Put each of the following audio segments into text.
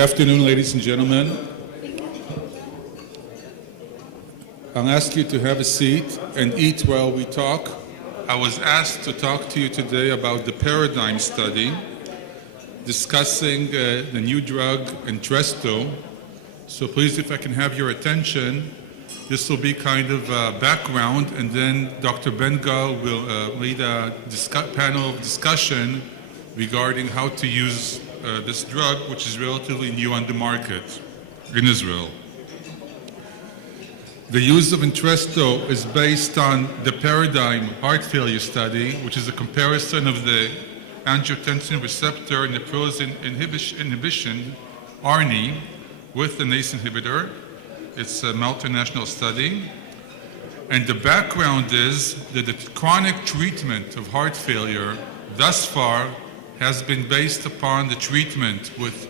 Good afternoon, ladies and gentlemen. I'll ask you to have a seat and eat while we talk. I was asked to talk to you today about the paradigm study, discussing the new drug Entresto. So please, if I can have your attention, this will be kind of background, and then Dr. Ben-Gal will lead a panel of discussion regarding how to use this drug, which is relatively new on the market in Israel. The use of Entresto is based on the paradigm heart failure study, which is a comparison of the angiotensin receptor neprilysin inhibition, ARNI, with the NACE inhibitor. It's a multinational study. And the background is that the chronic treatment of heart failure thus far has been based upon the treatment with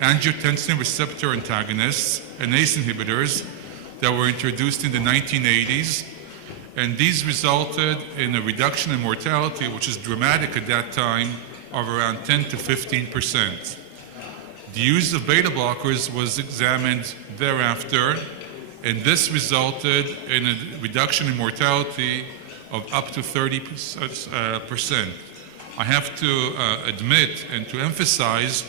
angiotensin receptor antagonists and ACE inhibitors that were introduced in the 1980s. And these resulted in a reduction in mortality, which is dramatic at that time, of around 10 to 15%. The use of beta blockers was examined thereafter, and this resulted in a reduction in mortality of up to 30%. I have to admit and to emphasize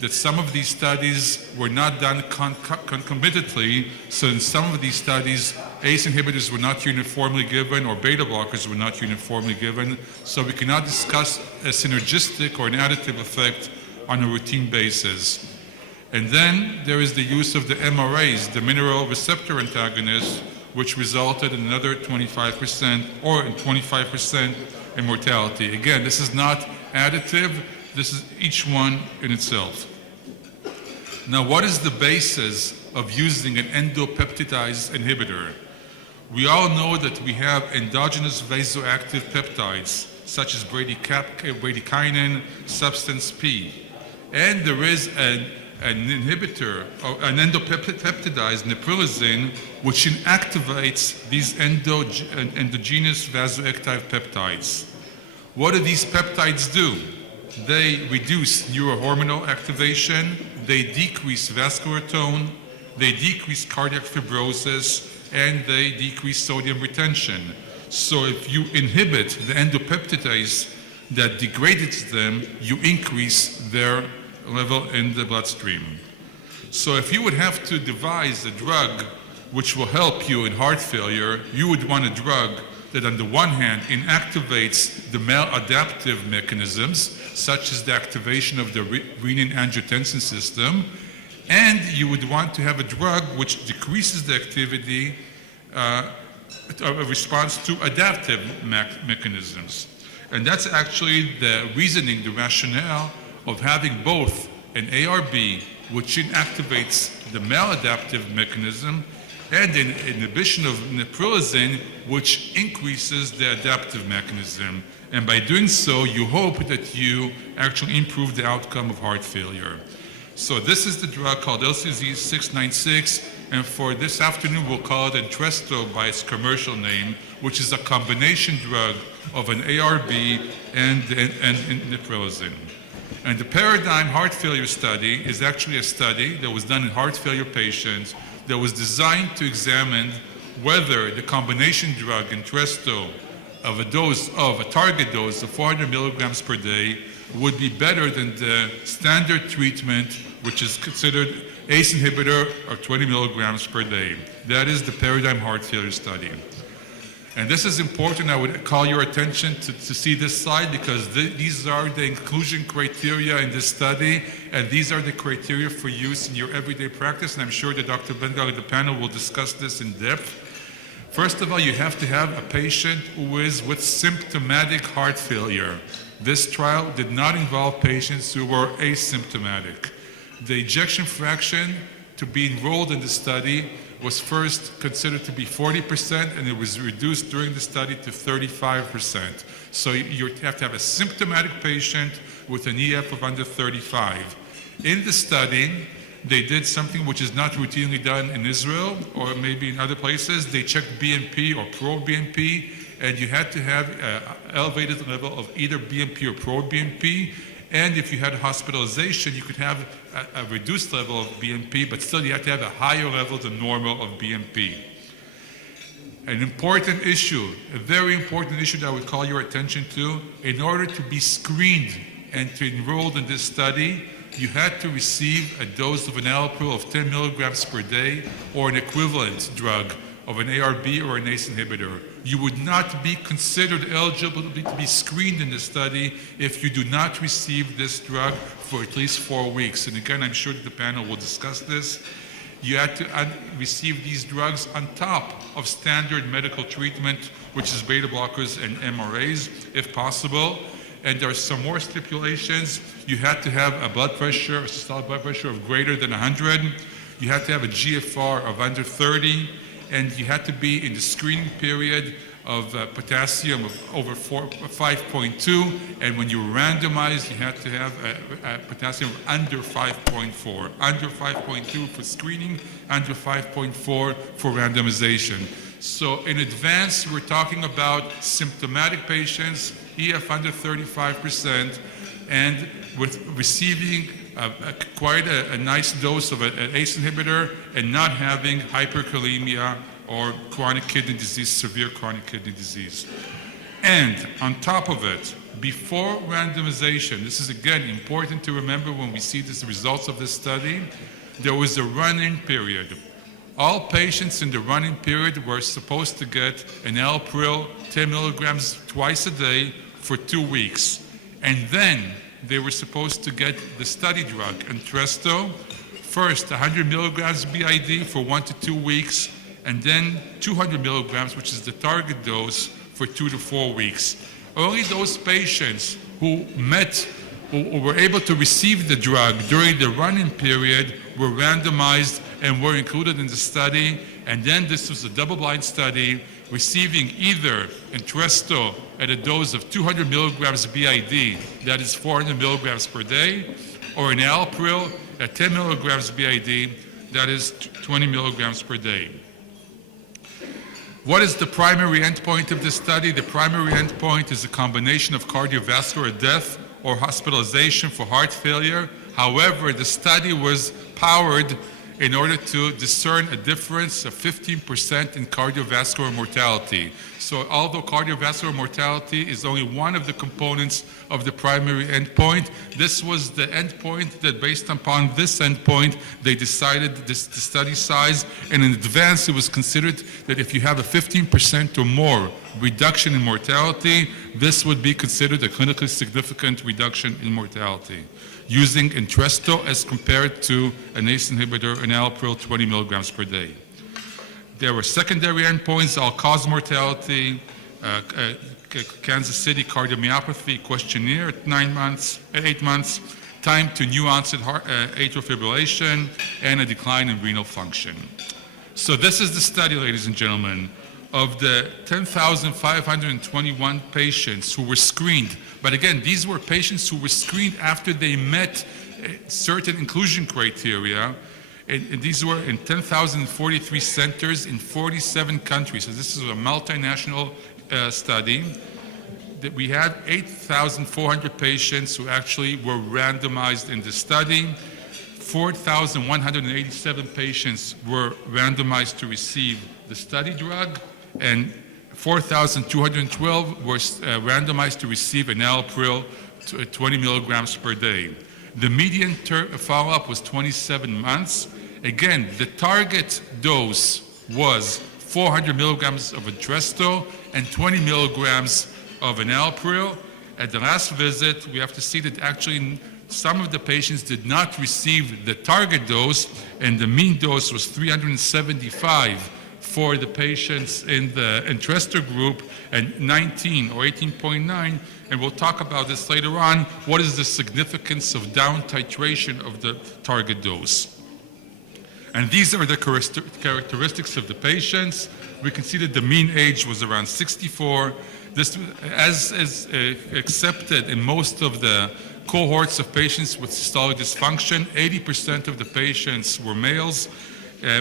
that some of these studies were not done concomitantly. So in some of these studies, ACE inhibitors were not uniformly given or beta blockers were not uniformly given. So we cannot discuss a synergistic or an additive effect on a routine basis. And then there is the use of the MRAs, the mineral receptor antagonists, which resulted in another 25% or in 25% in mortality. Again, this is not additive, this is each one in itself. Now, what is the basis of using an endopeptidase inhibitor? We all know that we have endogenous vasoactive peptides, such as bradykinin, substance P. And there is an inhibitor, an endopeptidase, neprilysin, which inactivates these endogenous vasoactive peptides. What do these peptides do? They reduce neurohormonal activation, they decrease vascular tone, they decrease cardiac fibrosis, and they decrease sodium retention. So if you inhibit the endopeptidase that degrades them, you increase their level in the bloodstream. So if you would have to devise a drug which will help you in heart failure, you would want a drug that on the one hand inactivates the maladaptive mechanisms, such as the activation of the renin-angiotensin system, and you would want to have a drug which decreases the activity of response to adaptive mechanisms. And that's actually the reasoning, the rationale of having both an ARB, which inactivates the maladaptive mechanism, and an inhibition of neprilysin, which increases the adaptive mechanism. And by doing so, you hope that you actually improve the outcome of heart failure. So this is the drug called LCZ 696, and for this afternoon, we'll call it Entresto by its commercial name, which is a combination drug of an ARB and neprilysin. And the paradigm heart failure study is actually a study that was done in heart failure patients that was designed to examine whether the combination drug Entresto of a target dose of 400 milligrams per day would be better than the standard treatment, which is considered ACE inhibitor of 20 milligrams per day. That is the paradigm heart failure study. And this is important. I would call your attention to see this slide, because these are the inclusion criteria in this study, and these are the criteria for use in your everyday practice, and I'm sure that Dr. Ben-Gal and the panel will discuss this in depth. First of all, you have to have a patient who is with symptomatic heart failure. This trial did not involve patients who were asymptomatic. The ejection fraction to be enrolled in the study was first considered to be 40%, and it was reduced during the study to 35%. So you have to have a symptomatic patient with an EF of under 35. In the study, they did something which is not routinely done in Israel or maybe in other places. They checked BNP or pro-BNP, and you had to have an elevated level of either BNP or pro-BNP, And if you had hospitalization, you could have a reduced level of BMP, but still you have to have a higher level than normal of BMP. An important issue, a very important issue that I would call your attention to, in order to be screened and to enroll in this study, you had to receive a dose of enalapril of 10 milligrams per day or an equivalent drug of an ARB or an ACE inhibitor. You would not be considered eligible to be screened in the study if you do not receive this drug for at least 4 weeks. And again, I'm sure that the panel will discuss this. You had to receive these drugs on top of standard medical treatment, which is beta blockers and MRAs, if possible. And there are some more stipulations. You had to have a blood pressure, a systolic blood pressure of greater than 100. You had to have a GFR of under 30. And you had to be in the screening period of potassium of over 5.2, and when you were randomized, you had to have a potassium of under 5.4. Under 5.2 for screening, under 5.4 for randomization. So in advance, we're talking about symptomatic patients, EF under 35%, and with receiving quite a nice dose of an ACE inhibitor and not having hyperkalemia or chronic kidney disease, severe chronic kidney disease. And on top of it, before randomization, this is again important to remember when we see the results of this study, there was a run-in period. All patients in the run-in period were supposed to get enalapril 10 milligrams twice a day for 2 weeks. And then they were supposed to get the study drug, Entresto, first 100 milligrams BID for 1 to 2 weeks, and then 200 milligrams, which is the target dose, for 2 to 4 weeks. Only those patients who were able to receive the drug during the run-in period were randomized and were included in the study. And then this was a double-blind study receiving either Entresto at a dose of 200 milligrams BID, that is 400 milligrams per day, or enalapril at 10 milligrams BID, that is 20 milligrams per day. What is the primary endpoint of this study? The primary endpoint is a combination of cardiovascular death or hospitalization for heart failure. However, the study was powered in order to discern a difference of 15% in cardiovascular mortality. So although cardiovascular mortality is only one of the components of the primary endpoint, this was the endpoint that based upon this endpoint, they decided the study size, and in advance it was considered that if you have a 15% or more reduction in mortality, this would be considered a clinically significant reduction in mortality, using Entresto as compared to an ACE inhibitor, enalapril 20 milligrams per day. There were secondary endpoints, all-cause mortality, Kansas City cardiomyopathy questionnaire at 8 months, time to new onset atrial fibrillation, and a decline in renal function. So this is the study, ladies and gentlemen. Of the 10,521 patients who were screened, but again, these were patients who were screened after they met certain inclusion criteria, and these were in 10,043 centers in 47 countries. So this is a multinational study. That we had 8,400 patients who actually were randomized in the study. 4,187 patients were randomized to receive the study drug, and 4,212 were randomized to receive enalapril 20 milligrams per day. The median follow-up was 27 months. Again, the target dose was 400 milligrams of Entresto and 20 milligrams of enalapril. At the last visit, we have to see that actually some of the patients did not receive the target dose, and the mean dose was 375 for the patients in the Entresto group, and 19 or 18.9, and we'll talk about this later on, what is the significance of down titration of the target dose. And these are the characteristics of the patients. We can see that the mean age was around 64. This, as is accepted in most of the cohorts of patients with systolic dysfunction, 80% of the patients were males.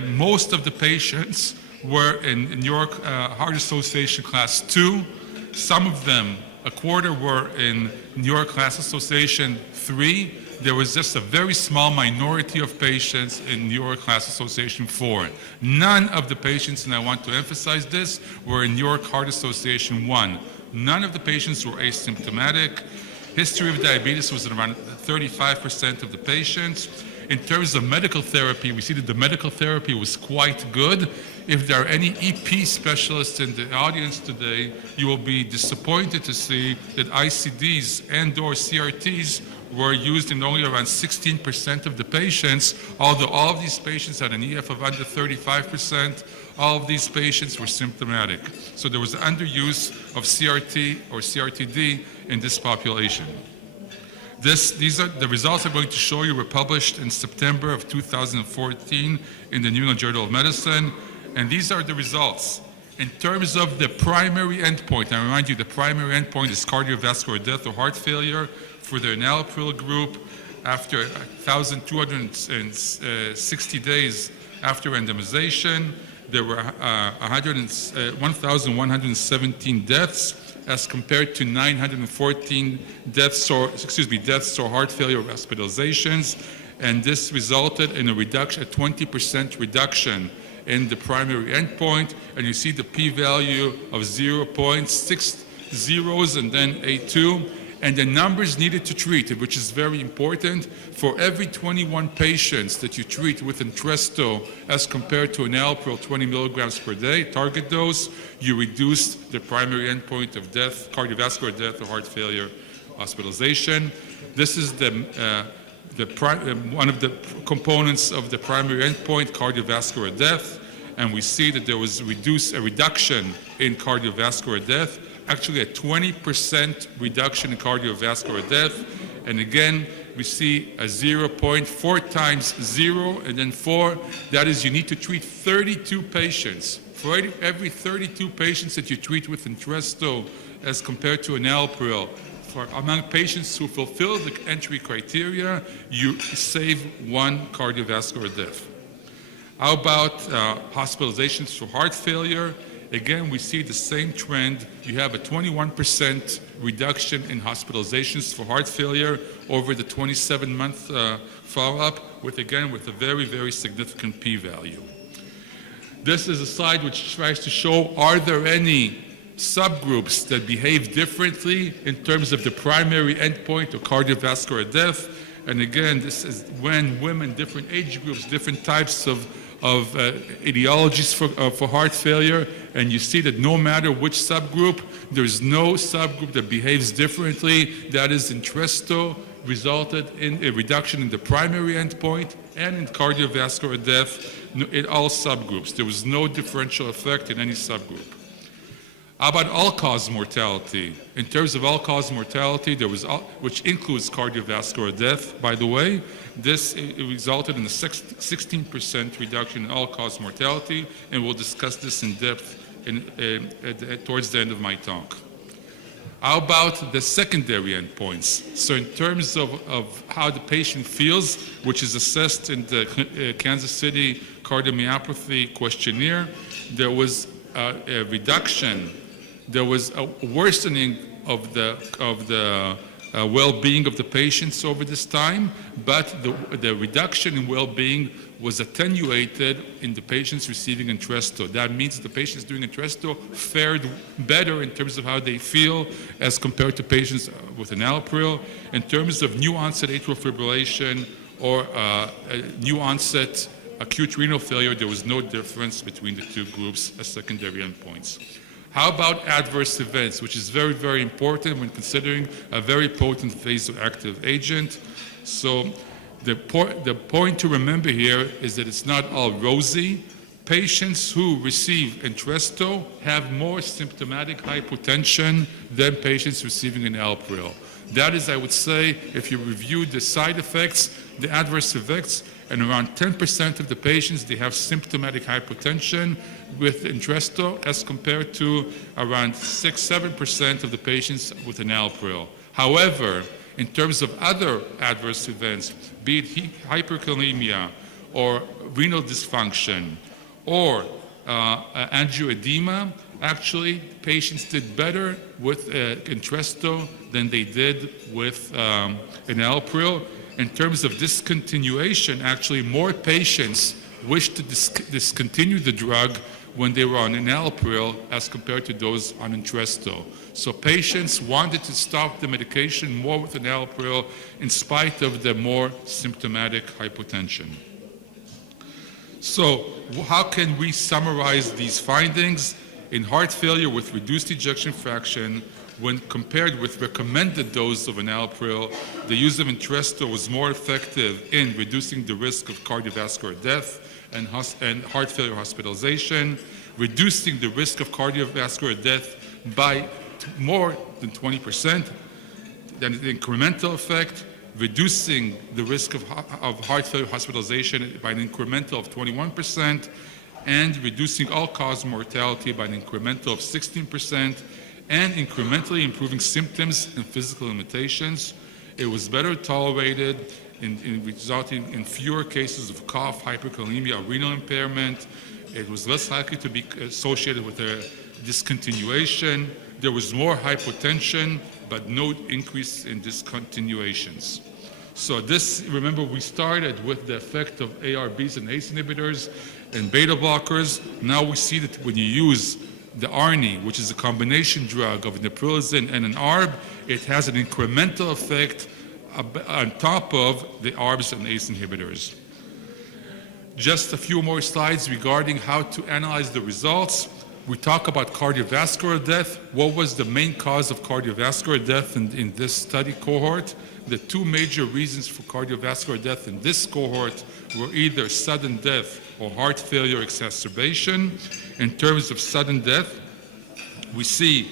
Most of the patients were in New York Heart Association class 2. Some of them a quarter were in New York Class Association 3. There was just a very small minority of patients in New York Class Association 4. None of the patients, and I want to emphasize this, were in New York Heart Association 1. None of the patients were asymptomatic. History of diabetes was around 35% of the patients. In terms of medical therapy, we see that the medical therapy was quite good. If there are any EP specialists in the audience today, you will be disappointed to see that ICDs and/or CRTs were used in only around 16% of the patients, although all of these patients had an EF of under 35%. All of these patients were symptomatic. So there was underuse of CRT or CRTD in this population. These are the results I'm going to show you were published in September of 2014 in the New England Journal of Medicine, and these are the results. In terms of the primary endpoint, I remind you the primary endpoint is cardiovascular death or heart failure for the enalapril group after 1,260 days after randomization. There were 1,117 deaths as compared to 914 deaths or heart failure hospitalizations, and this resulted in a 20% reduction in the primary endpoint, and you see the p-value of 0.60 and then A2, and the numbers needed to treat, which is very important. For every 21 patients that you treat with Entresto as compared to enalapril 20 milligrams per day, target dose, you reduce the primary endpoint of death, cardiovascular death or heart failure hospitalization. This is one of the components of the primary endpoint, cardiovascular death, and we see that there was a reduction in cardiovascular death, actually a 20% reduction in cardiovascular death, and again, we see a 0.4 times 0 and then 4. That is, you need to treat 32 patients. For every 32 patients that you treat with Entresto as compared to enalapril, among patients who fulfill the entry criteria, you save one cardiovascular death. How about hospitalizations for heart failure? Again, we see the same trend. You have a 21% reduction in hospitalizations for heart failure over the 27-month follow-up, with a very, very significant p-value. This is a slide which tries to show, are there any subgroups that behave differently in terms of the primary endpoint of cardiovascular death? And again, this is when women, different age groups, different types of etiologies for heart failure, and you see that no matter which subgroup, there's no subgroup that behaves differently. That is, Entresto resulted in a reduction in the primary endpoint and in cardiovascular death in all subgroups. There was no differential effect in any subgroup. How about all-cause mortality? In terms of all-cause mortality, which includes cardiovascular death, by the way, this resulted in a 16% reduction in all-cause mortality, and we'll discuss this in depth towards the end of my talk. How about the secondary endpoints? So in terms of how the patient feels, which is assessed in the Kansas City Cardiomyopathy Questionnaire, there was a reduction. There was a worsening of the well-being of the patients over this time, but the reduction in well-being was attenuated in the patients receiving Entresto. That means the patients doing Entresto fared better in terms of how they feel as compared to patients with enalapril. In terms of new onset atrial fibrillation or new onset acute renal failure, there was no difference between the two groups as secondary endpoints. How about adverse events, which is very, very important when considering a very potent vasoactive agent? So the point to remember here is that it's not all rosy. Patients who receive Entresto have more symptomatic hypotension than patients receiving enalapril. That is, I would say, if you review the side effects, the adverse effects, and around 10% of the patients, they have symptomatic hypotension with Entresto as compared to around 6-7% of the patients with enalapril. However, in terms of other adverse events, be it hyperkalemia or renal dysfunction or angioedema, Actually, patients did better with Entresto than they did with enalapril. In terms of discontinuation, actually more patients wished to discontinue the drug when they were on enalapril as compared to those on Entresto. So patients wanted to stop the medication more with enalapril in spite of the more symptomatic hypotension. So how can we summarize these findings? In heart failure with reduced ejection fraction, when compared with recommended dose of enalapril, the use of Entresto was more effective in reducing the risk of cardiovascular death and heart failure hospitalization, reducing the risk of cardiovascular death by more than 20%, then the incremental effect, reducing the risk of heart failure hospitalization by an incremental of 21%, and reducing all-cause mortality by an incremental of 16%, and incrementally improving symptoms and physical limitations. It was better tolerated, resulting in fewer cases of cough, hyperkalemia, or renal impairment. It was less likely to be associated with a discontinuation. There was more hypotension, but no increase in discontinuations. So this, remember, we started with the effect of ARBs and ACE inhibitors and beta blockers. Now we see that when you use the ARNI, which is a combination drug of neprilysin and an ARB, it has an incremental effect on top of the ARBs and ACE inhibitors. Just a few more slides regarding how to analyze the results. We talk about cardiovascular death. What was the main cause of cardiovascular death in this study cohort? The two major reasons for cardiovascular death in this cohort were either sudden death or heart failure exacerbation. In terms of sudden death, we see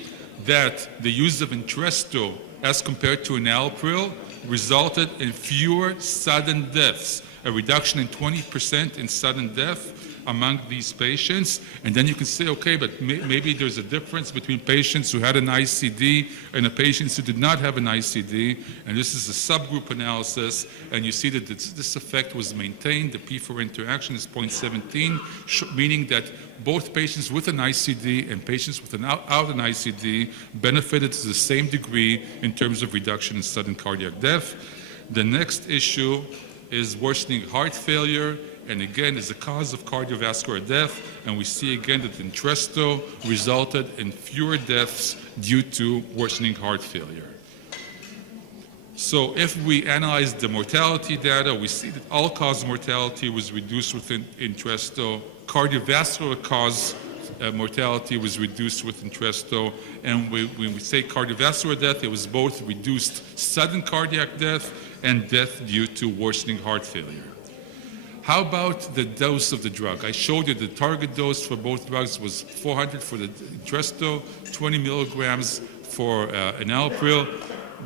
that the use of Entresto as compared to enalapril resulted in fewer sudden deaths, a reduction in 20% in sudden death among these patients. And then you can say, okay, but maybe there's a difference between patients who had an ICD and the patients who did not have an ICD, and this is a subgroup analysis, and you see that this effect was maintained. The P4 interaction is 0.17, meaning that both patients with an ICD and patients without an ICD benefited to the same degree in terms of reduction in sudden cardiac death. The next issue is worsening heart failure, and again is a cause of cardiovascular death, and we see again that Entresto resulted in fewer deaths due to worsening heart failure. So if we analyze the mortality data, we see that all-cause mortality was reduced with Entresto, cardiovascular cause mortality was reduced with Entresto, and when we say cardiovascular death, it was both reduced sudden cardiac death and death due to worsening heart failure. How about the dose of the drug? I showed you the target dose for both drugs was 400 for the Entresto, 20 milligrams for enalapril.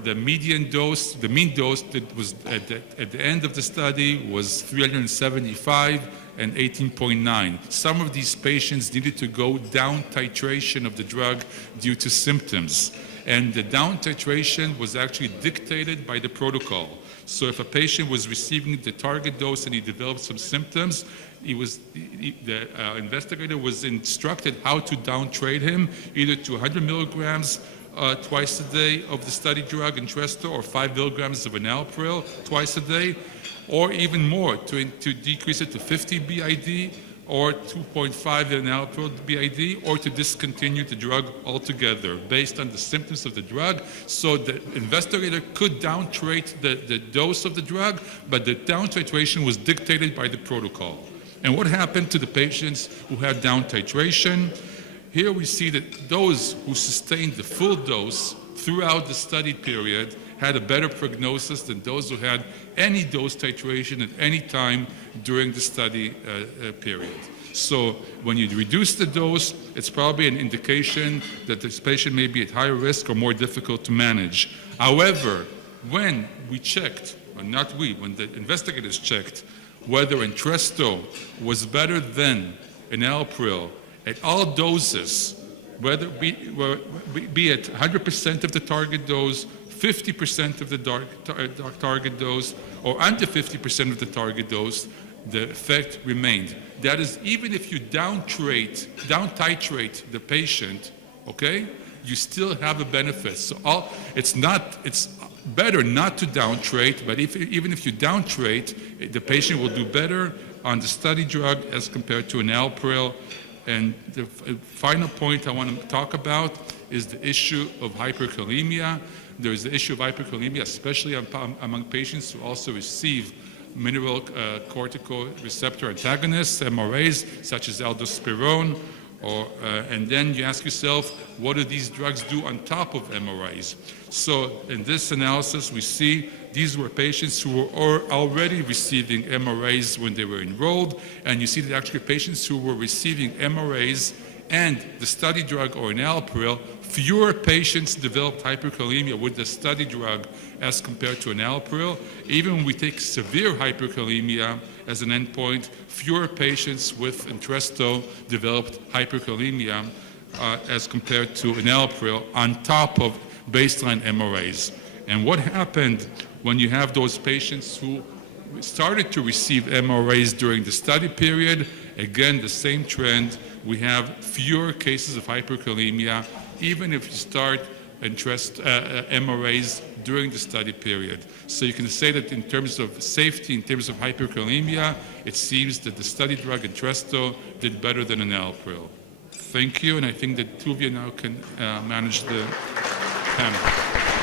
The mean dose that was at the end of the study was 375 and 18.9. Some of these patients needed to go down titration of the drug due to symptoms, and the down titration was actually dictated by the protocol. So if a patient was receiving the target dose and he developed some symptoms, the investigator was instructed how to downtitrate him, either to 100 milligrams twice a day of the study drug Entresto, or 5 milligrams of enalapril twice a day, or even more, to decrease it to 50 BID, or 2.5 enalapril BID, or to discontinue the drug altogether based on the symptoms of the drug. So the investigator could downtitrate the dose of the drug, but the down titration was dictated by the protocol. And what happened to the patients who had down titration? Here we see that those who sustained the full dose throughout the study period had a better prognosis than those who had any dose titration at any time during the study period. So when you reduce the dose, it's probably an indication that this patient may be at higher risk or more difficult to manage. However, when we checked, or not we, when the investigators checked whether Entresto was better than enalapril at all doses, whether be it 100% of the target dose, 50% of the target dose, or under 50% of the target dose, the effect remained. That is, even if you down titrate the patient, okay, you still have a benefit. So it's better not to down titrate, but even if you down titrate, the patient will do better on the study drug as compared to an alpril. And the final point I want to talk about is the issue of hyperkalemia. There is the issue of hyperkalemia, especially among patients who also receive mineral corticoreceptor antagonists, MRAs, such as aldosterone. And then you ask yourself, what do these drugs do on top of MRAs? So in this analysis, we see these were patients who were already receiving MRAs when they were enrolled, and you see that actually patients who were receiving MRAs and the study drug or enalapril, fewer patients developed hyperkalemia with the study drug as compared to enalapril. Even when we take severe hyperkalemia as an endpoint, fewer patients with Entresto developed hyperkalemia as compared to enalapril on top of baseline MRAs. And what happened when you have those patients who started to receive MRAs during the study period? Again, the same trend. We have fewer cases of hyperkalemia, even if you start MRAs during the study period. So you can say that in terms of safety, in terms of hyperkalemia, it seems that the study drug Entresto did better than enalapril. Thank you, and I think that Tuvia now can manage the panel.